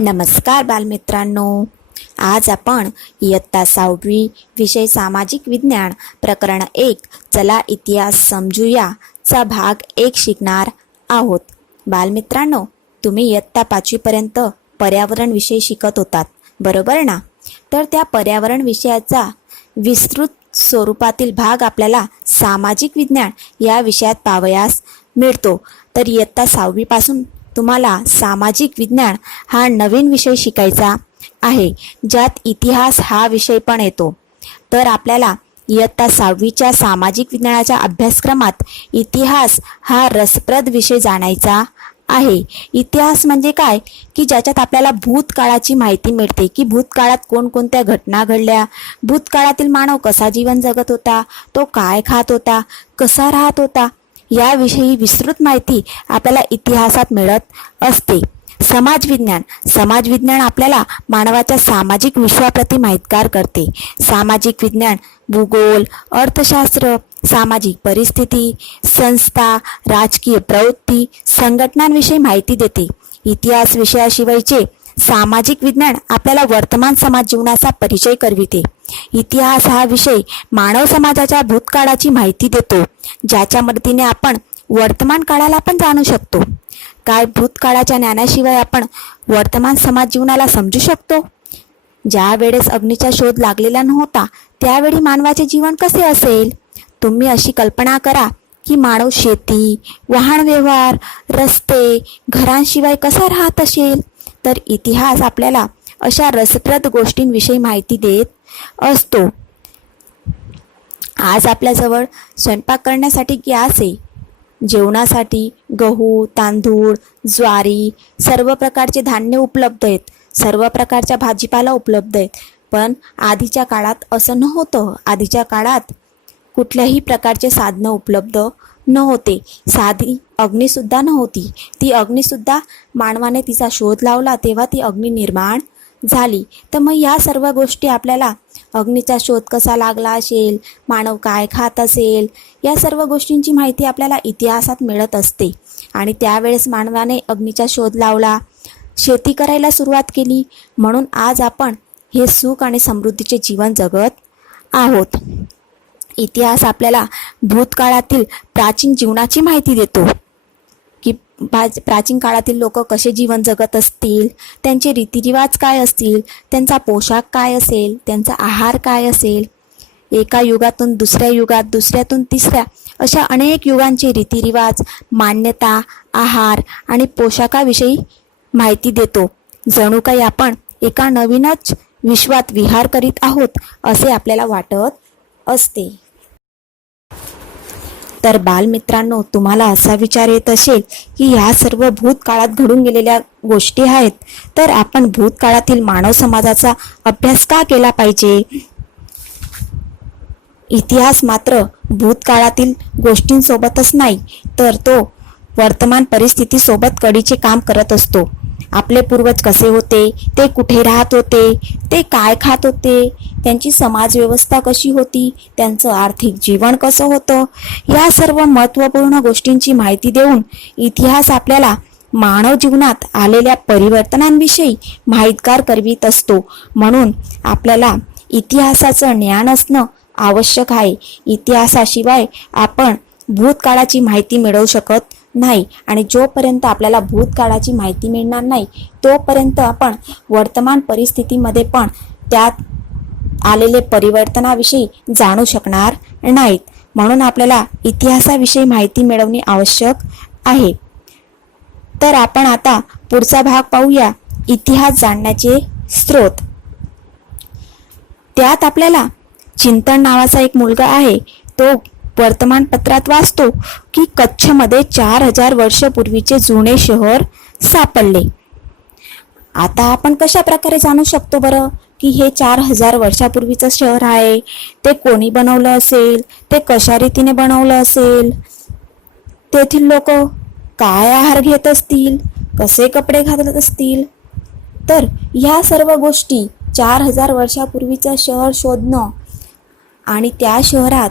नमस्कार बालमित्रांनो, आज आपण इयत्ता 6वी विषय सामाजिक विज्ञान प्रकरण 1 चला इतिहास समजूया चा भाग 1 शिकणार आहोत. बालमित्रांनो, तुम्ही इयत्ता 5वी पर्यंत पर्यावरण विषय शिकत होतात, बरोबर ना? तर त्या पर्यावरण विषयाचा विस्तृत स्वरूपातील भाग आपल्याला सामाजिक विज्ञान या विषयात पाहावयास मिळतो. तर इयत्ता 6वी पासून तुम्हाला सामाजिक विज्ञान हा नवीन विषय शिकायचा आहे, ज्यात इतिहास हा विषय पण येतो. तर आपल्याला इयत्ता 6वीच्या सामाजिक विज्ञानाच्या अभ्यासक्रमात इतिहास हा रसप्रद विषय जाणायचा आहे. इतिहास म्हणजे काय की ज्याच्यात आपल्याला भूतकाळाची माहिती मिळते की भूतकाळात कोणकोणत्या घटना घडल्या, भूतकाळातील मानव कसा जीवन जगत होता, तो काय खात होता, कसा राहत होता, याविषयी विस्तृत माहिती आपल्याला इतिहासात मिळत असते. समाज विज्ञान आपल्याला मानवाच्या सामाजिक विश्वाप्रती माहितगार करते. सामाजिक विज्ञान भूगोल, अर्थशास्त्र, सामाजिक परिस्थिती, संस्था, राजकीय प्रवृत्ती, संघटनांविषयी माहिती देते. इतिहास विषयाशिवायचे सामाजिक विज्ञान आपल्याला वर्तमान समाज जीवनाचा परिचय करविते. इतिहास हा विषय मानव समाजाच्या भूतकाळाची माहिती देतो, ज्याच्या मदतीने आपण वर्तमान काळाला पण जाणू शकतो. काय भूतकाळाच्या ज्ञानाशिवाय आपण वर्तमान समाज जीवनाला समजू शकतो? ज्या वेळेस अग्नीचा शोध लागलेला नव्हता, त्यावेळी मानवाचे जीवन कसे असेल? तुम्ही अशी कल्पना करा की मानव शेती, वाहन व्यवहार, रस्ते, घरांशिवाय कसा राहत असेल. तर इतिहास आपल्याला अशा रसप्रद गोष्टींविषयी माहिती देत असतो. आज आपल्याजवळ स्वयंपाक करण्यासाठी गॅस आहे, जेवणासाठी गहू, तांदूळ, ज्वारी, सर्व प्रकारचे धान्य उपलब्ध आहेत, सर्व प्रकारच्या भाजीपाला उपलब्ध आहेत. पण आधीच्या काळात असं नव्हतं. आधीच्या काळात कुठल्याही प्रकारचे साधनं उपलब्ध नव्हते. साधी अग्नीसुद्धा नव्हती. ती अग्नीसुद्धा मानवाने तिचा शोध लावला तेव्हा ती अग्नी निर्माण झाली. तर मग या सर्व गोष्टी आपल्याला अग्नीचा शोध कसा लागला असेल, मानव काय खात असेल, या सर्व गोष्टींची माहिती आपल्याला इतिहासात मिळत असते. आणि त्यावेळेस मानवाने अग्नीचा शोध लावला, शेती करायला सुरुवात केली, म्हणून आज आपण हे सुख आणि समृद्धीचे जीवन जगत आहोत. इतिहास आपल्याला भूतकाळातील प्राचीन जीवनाची माहिती देतो की प्राचीन काळातील लोक कसे जीवन जगत असतील, त्यांचे रीतिरिवाज काय असतील, त्यांचा पोशाख काय असेल, त्यांचा आहार काय असेल. एका युगातून दुसऱ्या युगात, दुसऱ्यातून तिसऱ्या अशा अनेक युगांचे रीतिरिवाज, मान्यता, आहार आणि पोशाखाविषयी माहिती देतो. जणू काही आपण एका नवीनच विश्वात विहार करीत आहोत असे आपल्याला वाटत असते. तर बालमित्रांनो, तुम्हाला असा विचार येत असेल की ह्या सर्व भूतकाळात घडून गेलेल्या गोष्टी आहेत, तर आपण भूतकाळातील मानव समाजाचा अभ्यास का केला पाहिजे? इतिहास मात्र भूतकाळातील गोष्टींसोबतच नाही, तर तो वर्तमान परिस्थितीसोबत कडीचे काम करत असतो. आपले पूर्वज कसे होते, ते कुठे राहत होते, ते काय खात होते, त्यांची समाज व्यवस्था कशी होती, त्यांचं आर्थिक जीवन कसं होतं, या सर्व महत्त्वपूर्ण गोष्टींची माहिती देऊन इतिहास आपल्याला मानव जीवनात आलेल्या परिवर्तनांविषयी माहितगार करवीत असतो. म्हणून आपल्याला इतिहासाचं ज्ञान असणं आवश्यक आहे. इतिहासाशिवाय आपण भूतकाळाची माहिती मिळवू शकत नाही, आणि जोपर्यंत आपल्याला भूतकाळाची माहिती मिळणार नाही तोपर्यंत आपण वर्तमान परिस्थितीमध्ये पण त्यात आलेले परिवर्तनाविषयी जाणू शकणार नाहीत. म्हणून आपल्याला इतिहासाविषयी माहिती मिळवणे आवश्यक आहे. तर आपण आता पुढचा भाग पाहूया, इतिहास जाणण्याचे स्रोत. त्यात आपल्याला चिंतन नावाचा एक मुलगा आहे, तो वर्तमानपत्रात वाचतो की कच्छमध्ये 4000 वर्षापूर्वीचे जुने शहर सापडले. आता आपण कशा प्रकारे जाणू शकतो बरं की हे 4000 वर्षापूर्वीचं शहर आहे? ते कोणी बनवलं असेल, ते कशा रीतीने बनवलं असेल, तेथील लोक काय आहार घेत असतील, कसे कपडे घालत असतील. तर ह्या सर्व गोष्टी 4000 वर्षापूर्वीचं शहर शोधणं आणि त्या शहरात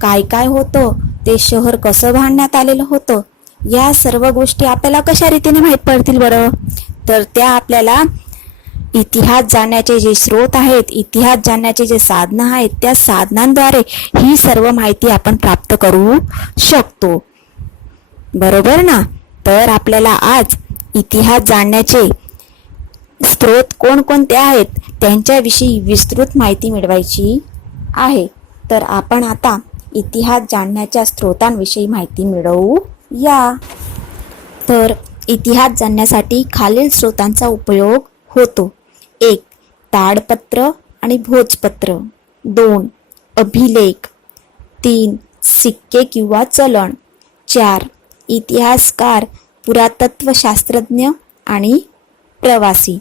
काय काय होतं, ते शहर कसं बांधण्यात आलेलं होतं, या सर्व गोष्टी आपल्याला कशा रीतीने माहीत पडतील बरं? तर त्या आपल्याला इतिहास जाणण्याचे जे स्रोत आहेत, इतिहास जाणण्याचे जे साधनं आहेत, त्या साधनांद्वारे ही सर्व माहिती आपण प्राप्त करू शकतो. बरोबर ना? तर आपल्याला आज इतिहास जाणण्याचे स्रोत कोणकोणते आहेत त्यांच्याविषयी विस्तृत माहिती मिळवायची आहे. तर आपण आता इतिहास जाणण्याच्या स्रोतांविषयी माहिती मिळवू या. तर इतिहास जाणण्यासाठी खालील स्रोतांचा उपयोग होतो. 1. ताडपत्र आणि भोजपत्र. 2. अभिलेख. 3. सिक्के किंवा चलन. 4. इतिहासकार, पुरातत्वशास्त्रज्ञ आणि प्रवासी.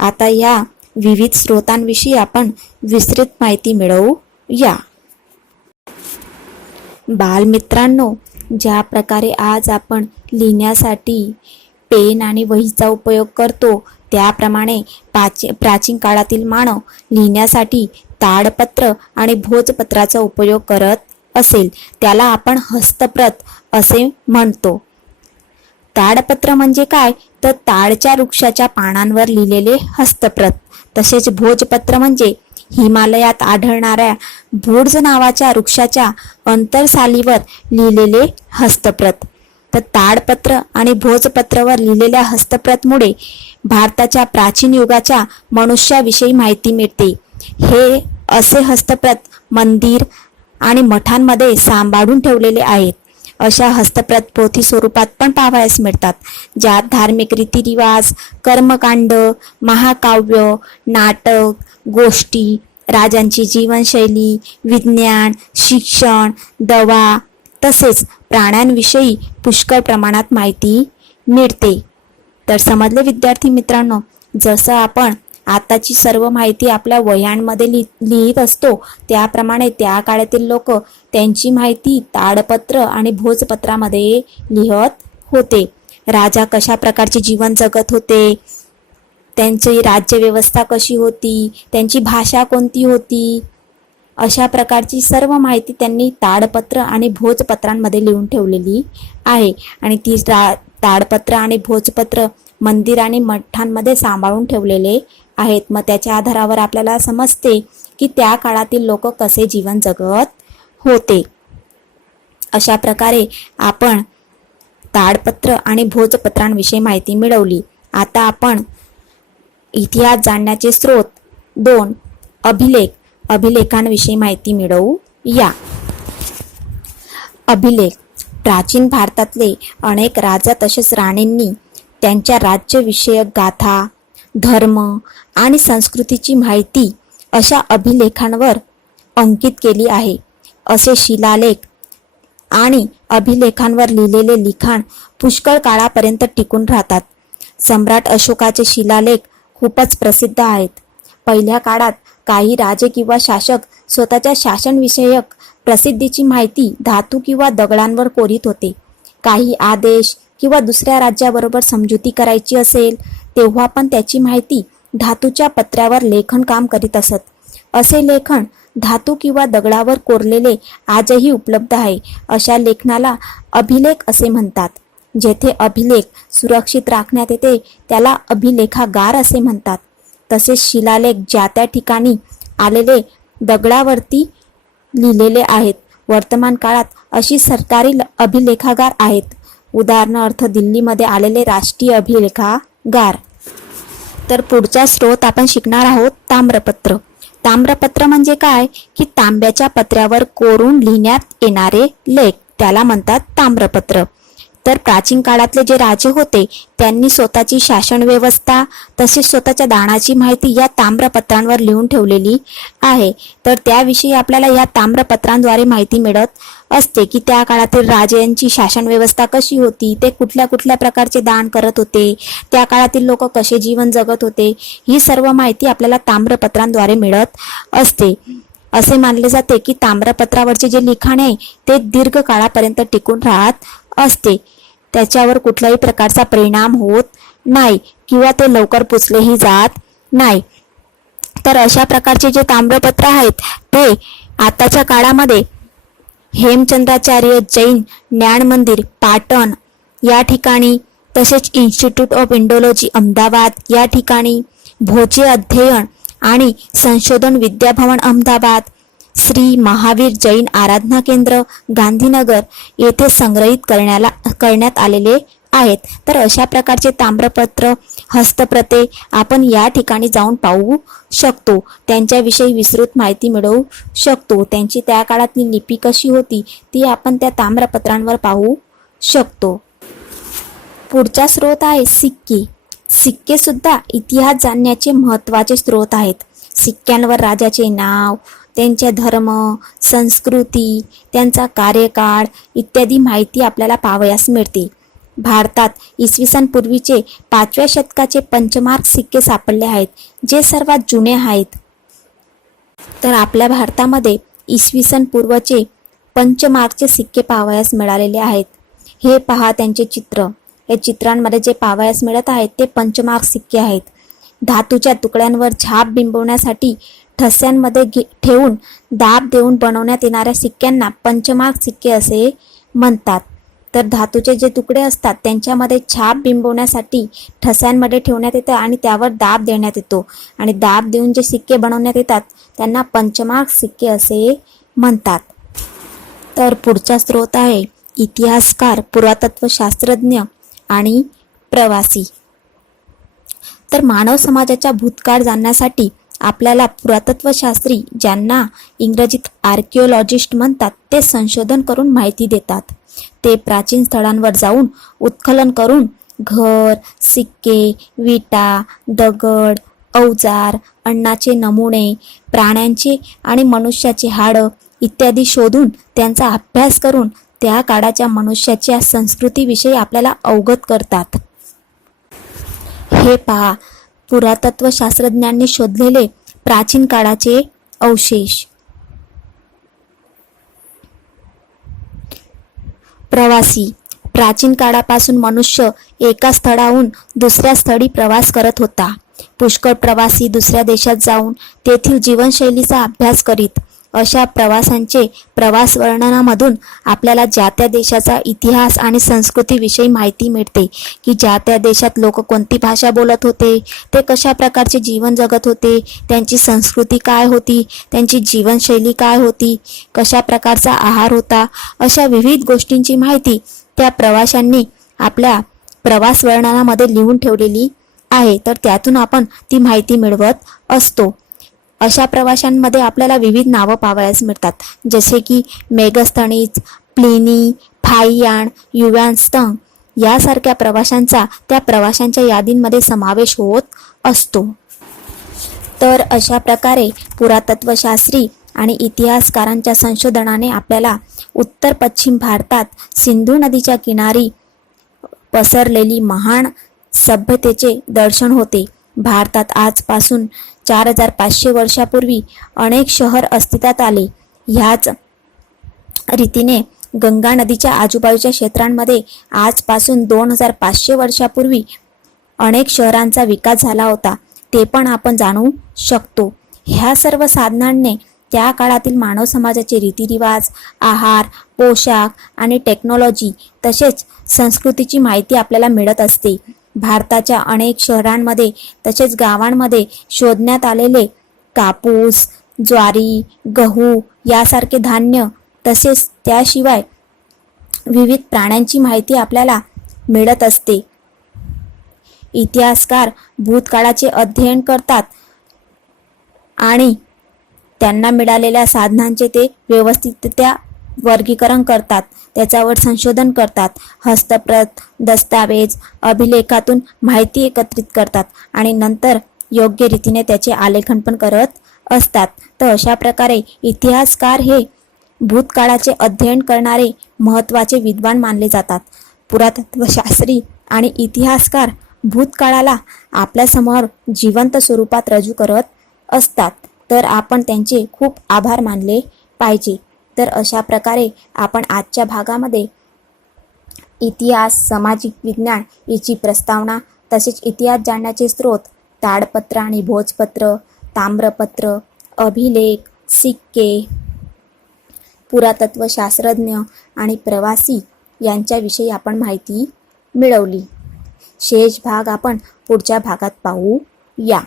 आता या विविध स्रोतांविषयी आपण विस्तृत माहिती मिळवू या. बालमित्रांनो, ज्या प्रकारे आज आपण लिहिण्यासाठी पेन आणि वहीचा उपयोग करतो, त्याप्रमाणे प्राचीन काळातील मानव लिहिण्यासाठी ताडपत्र आणि भोजपत्राचा उपयोग करत असेल. त्याला आपण हस्तप्रत असे म्हणतो. ताडपत्र म्हणजे काय? तर ताडच्या वृक्षाच्या पानांवर लिहिलेले हस्तप्रत. तसेच भोजपत्र म्हणजे हिमालयात आढळणाऱ्या भोर्ज नावाच्या वृक्षाच्या अंतरसालीवर लिहिलेले हस्तप्रत. तर ताडपत्र आणि भोजपत्रावर लिहिलेल्या हस्तप्रतमुळे भारताच्या प्राचीन युगाच्या मनुष्याविषयी माहिती मिळते. हे असे हस्तप्रत मंदिर आणि मठांमध्ये सांभाळून ठेवलेले आहेत. अशा हस्तप्रत पोथी स्वरूपात पण पाहावयास मिळतात, ज्यात धार्मिक रीतिरिवाज, कर्मकांड, महाकाव्य, नाटक, गोष्टी, राजांची जीवनशैली, विज्ञान, शिक्षण, दवा तसेच प्राण्यांविषयी पुष्कळ प्रमाणात माहिती मिळते. तर समजले विद्यार्थी मित्रांनो, जसं आपण आताची सर्व माहिती आपल्या वह्यांमध्ये लिहित असतो, त्याप्रमाणे त्या काळातील लोक त्यांची माहिती ताडपत्र आणि भोजपत्रामध्ये लिहत होते. राजा कशा प्रकारचे जीवन जगत होते, त्यांची राज्यव्यवस्था कशी होती, त्यांची भाषा कोणती होती, अशा प्रकारची सर्व माहिती त्यांनी ताडपत्र आणि भोजपत्रांमध्ये लिहून ठेवलेली आहे. आणि ती ताडपत्र आणि भोजपत्र मंदिर आणि मठांमध्ये सांभाळून ठेवलेले आहेत. मग त्याच्या आधारावर आपल्याला समजते की त्या काळातील लोक कसे जीवन जगत होते. अशा प्रकारे आपण ताडपत्र आणि भोजपत्रांविषयी माहिती मिळवली. आता आपण इतिहास जाणण्याचे स्रोत 2. अभिलेखांविषयी माहिती मिळवू या. अभिलेख. प्राचीन भारतातले अनेक राजा तसेच राणींनी त्यांच्या राज्यविषयक गाथा, धर्म आणि संस्कृतीची माहिती अशा अभिलेखांवर अंकित केली आहे. असे शिलालेख आणि अभिलेखांवर लिहिलेले लिखाण पुष्कळ काळापर्यंत टिकून राहतात. सम्राट अशोकाचे शिलालेख खूपच प्रसिद्ध आहेत. पहिल्या काळात काही राजे किंवा शासक स्वतःच्या शासनविषयक प्रसिद्धीची माहिती धातू किंवा दगडांवर कोरीत होते. काही आदेश किंवा दुसऱ्या राज्याबरोबर समजुती करायची असेल तेव्हा पण त्याची माहिती धातूच्या पत्र्यावर लेखन काम करीत असत. असे लेखन धातू किंवा दगडावर कोरलेले आजही उपलब्ध आहे. अशा लेखनाला अभिलेख असे म्हणतात. जेथे अभिलेख सुरक्षित राखण्यात येते त्याला अभिलेखागार असे म्हणतात. तसेच शिलालेख ज्या त्या ठिकाणी आलेले दगडावरती लिहिलेले आहेत. वर्तमान काळात अशी सरकारी अभिलेखागार आहेत. उदाहरणार्थ दिल्लीमध्ये आलेले राष्ट्रीय अभिलेखागार. तर पुढचा स्रोत आपण शिकणार आहोत ताम्रपत्र. ताम्रपत्र म्हणजे काय की तांब्याच्या पत्र्यावर कोरून लिहिण्यात येणारे लेख, त्याला म्हणतात ताम्रपत्र. तर प्राचीन काळातले जे राजे होते त्यांनी स्वतःची शासन व्यवस्था तसेच स्वतःच्या दानाची माहिती या ताम्रपत्रांवर लिहून ठेवलेली आहे. तर त्याविषयी आपल्याला या ताम्रपत्रांद्वारे माहिती मिळत असते की त्या काळातील राजांची शासन व्यवस्था कशी होती, ते कुठल्या कुठल्या प्रकारचे दान करत होते, त्या काळातील लोक कसे जीवन जगत होते, ही सर्व माहिती आपल्याला ताम्रपत्रांद्वारे मिळत असते. असे मानले जाते की ताम्रपत्रावरचे जे लिखाण आहे ते दीर्घ काळापर्यंत टिकून राहत असते. त्याच्यावर कुठल्याही प्रकारचा परिणाम होत नाही किंवा ते लवकर पुसलेही जात नाही. तर अशा प्रकारचे जे ताम्रपत्र आहेत ते आताच्या काळामध्ये हेमचंद्राचार्य जैन ज्ञान मंदिर पाटण या ठिकाणी, तसेच इन्स्टिट्यूट ऑफ इंडोलॉजी अहमदाबाद या ठिकाणी, भोजे अध्ययन आणि संशोधन विद्याभवन अहमदाबाद, श्री महावीर जैन आराधना केंद्र गांधीनगर येथे संग्रहित करण्यात आलेले आहेत. तर अशा प्रकारचे ताम्रपत्र हस्तप्रते आपण या ठिकाणी जाऊन पाहू शकतो. त्यांच्याविषयी विस्तृत माहिती मिळवू शकतो. त्यांची त्या काळातली लिपी कशी होती ती आपण त्या ताम्रपत्रांवर पाहू शकतो. पुढचा स्रोत आहे सिक्के. सिक्के सुद्धा इतिहास जाणण्याचे महत्त्वाचे स्रोत आहेत. सिक्क्यांवर राजाचे नाव, त्यांचे धर्म, संस्कृती, त्यांचा कार्यकाळ इत्यादी माहिती आपल्याला पाहावयास मिळते. भारतात इसवी सन पूर्वीचे 5व्या शतकाचे पंचमार्क सिक्के सापडले आहेत, जे सर्वात जुने आहेत. तर आपल्या भारतामध्ये इसवी सन पूर्वचे पंचमार्कचे सिक्के पाहावयास मिळालेले आहेत. हे पहा त्यांचे चित्र. या चित्रांमध्ये जे पाहावयास मिळत आहेत ते पंचमार्क सिक्के आहेत. धातूच्या तुकड्यांवर झाप बिंबवण्यासाठी ठस्यांमध्ये ठेवून दाब देऊन बनवण्यात येणाऱ्या सिक्क्यांना पंचमार्क सिक्के असे म्हणतात. तर धातूचे जे तुकडे असतात त्यांच्यामध्ये छाप बिंबवण्यासाठी ठस्यांमध्ये ठेवण्यात येतं आणि त्यावर दाब देण्यात येतो आणि दाब देऊन जे सिक्के बनवण्यात येतात त्यांना पंचमार्क सिक्के असे म्हणतात. तर पुढचा स्रोत आहे इतिहासकार, पुरातत्व शास्त्रज्ञ आणि प्रवासी. तर मानव समाजाचा भूतकाळ जाणण्यासाठी आपल्याला पुरातत्वशास्त्री, ज्यांना इंग्रजीत आर्किओलॉजिस्ट म्हणतात, ते संशोधन करून माहिती देतात. ते प्राचीन स्थळांवर जाऊन उत्खनन करून घर, सिक्के, विटा, दगड, अवजार, अन्नाचे नमुने, प्राण्यांचे आणि मनुष्याचे हाडं इत्यादी शोधून त्यांचा अभ्यास करून त्या काळाच्या मनुष्याच्या संस्कृतीविषयी आपल्याला अवगत करतात. हे पहा, पुरातत्व शास्त्रज्ञांनी शोधलेले प्राचीन काळाचे अवशेष. प्रवासी. प्राचीन काळापासून मनुष्य एका स्थळाहून दुसऱ्या स्थळी प्रवास करत होता. पुष्कळ प्रवासी दुसऱ्या देशात जाऊन तेथील जीवनशैलीचा अभ्यास करीत. अशा प्रवासांचे प्रवास वर्णनामधून आपल्याला ज्या त्या देशाचा इतिहास आणि संस्कृतीविषयी माहिती मिळते, की ज्या त्या देशात लोक कोणती भाषा बोलत होते, ते कशा प्रकारचे जीवन जगत होते, त्यांची संस्कृती काय होती, त्यांची जीवनशैली काय होती, कशा प्रकारचा आहार होता. अशा विविध गोष्टींची माहिती त्या प्रवाशांनी आपल्या प्रवास वर्णनामध्ये लिहून ठेवलेली आहे. तर त्यातून आपण ती माहिती मिळवत असतो. अशा प्रवाशांमध्ये आपल्याला विविध नावं पाहावयास मिळतात, जसे की मेगस्थनीज, प्लिनी, फाहियान, युवानस्तंग यासारख्या प्रवाशांचा त्या प्रवाशांच्या यादींमध्ये समावेश होत असतो. तर अशा प्रकारे पुरातत्वशास्त्री आणि इतिहासकारांच्या संशोधनाने आपल्याला उत्तर पश्चिम भारतात सिंधू नदीच्या किनारी पसरलेली महान सभ्यतेचे दर्शन होते. भारतात आजपासून 4500 वर्षापूर्वी अनेक शहर अस्तित्वात आले. ह्याच रीतीने गंगा नदीच्या आजूबाजूच्या क्षेत्रांमध्ये आजपासून 2500 वर्षापूर्वी अनेक शहरांचा विकास झाला होता, ते पण आपण जाणू शकतो. ह्या सर्व साधनांनी त्या काळातील मानव समाजाचे रीतिरिवाज, आहार, पोशाख आणि टेक्नॉलॉजी तसेच संस्कृतीची माहिती आपल्याला मिळत असते. भारताच्या अनेक शहरांमध्ये तसेच गावांमध्ये शोधण्यात आलेले कापूस, ज्वारी, गहू यासारखे धान्य तसेच त्याशिवाय विविध प्राण्यांची माहिती आपल्याला मिळत असते. इतिहासकार भूतकाळाचे अध्ययन करतात आणि त्यांना मिळालेल्या साधनांचे ते व्यवस्थितरित्या वर्गीकरण करतात, त्याच्यावर संशोधन करतात, हस्तप्रत, दस्तावेज, अभिलेखातून माहिती एकत्रित करतात आणि नंतर योग्य रीतीने त्याचे आलेखन पण करत असतात. तर अशा प्रकारे इतिहासकार हे भूतकाळाचे अध्ययन करणारे महत्त्वाचे विद्वान मानले जातात. पुरातत्वशास्त्री आणि इतिहासकार भूतकाळाला आपल्यासमोर जिवंत स्वरूपात रजू करत असतात. तर आपण त्यांचे खूप आभार मानले पाहिजे. तर अशा प्रकारे आपण आजच्या भागामध्ये इतिहास, सामाजिक विज्ञान याची प्रस्तावना तसेच इतिहास जाणण्याचे स्रोत, ताडपत्र आणि भोजपत्र, ताम्रपत्र, अभिलेख, सिक्के, पुरातत्वशास्त्रज्ञ आणि प्रवासी यांच्याविषयी आपण माहिती मिळवली. शेष भाग आपण पुढच्या भागात पाहू या.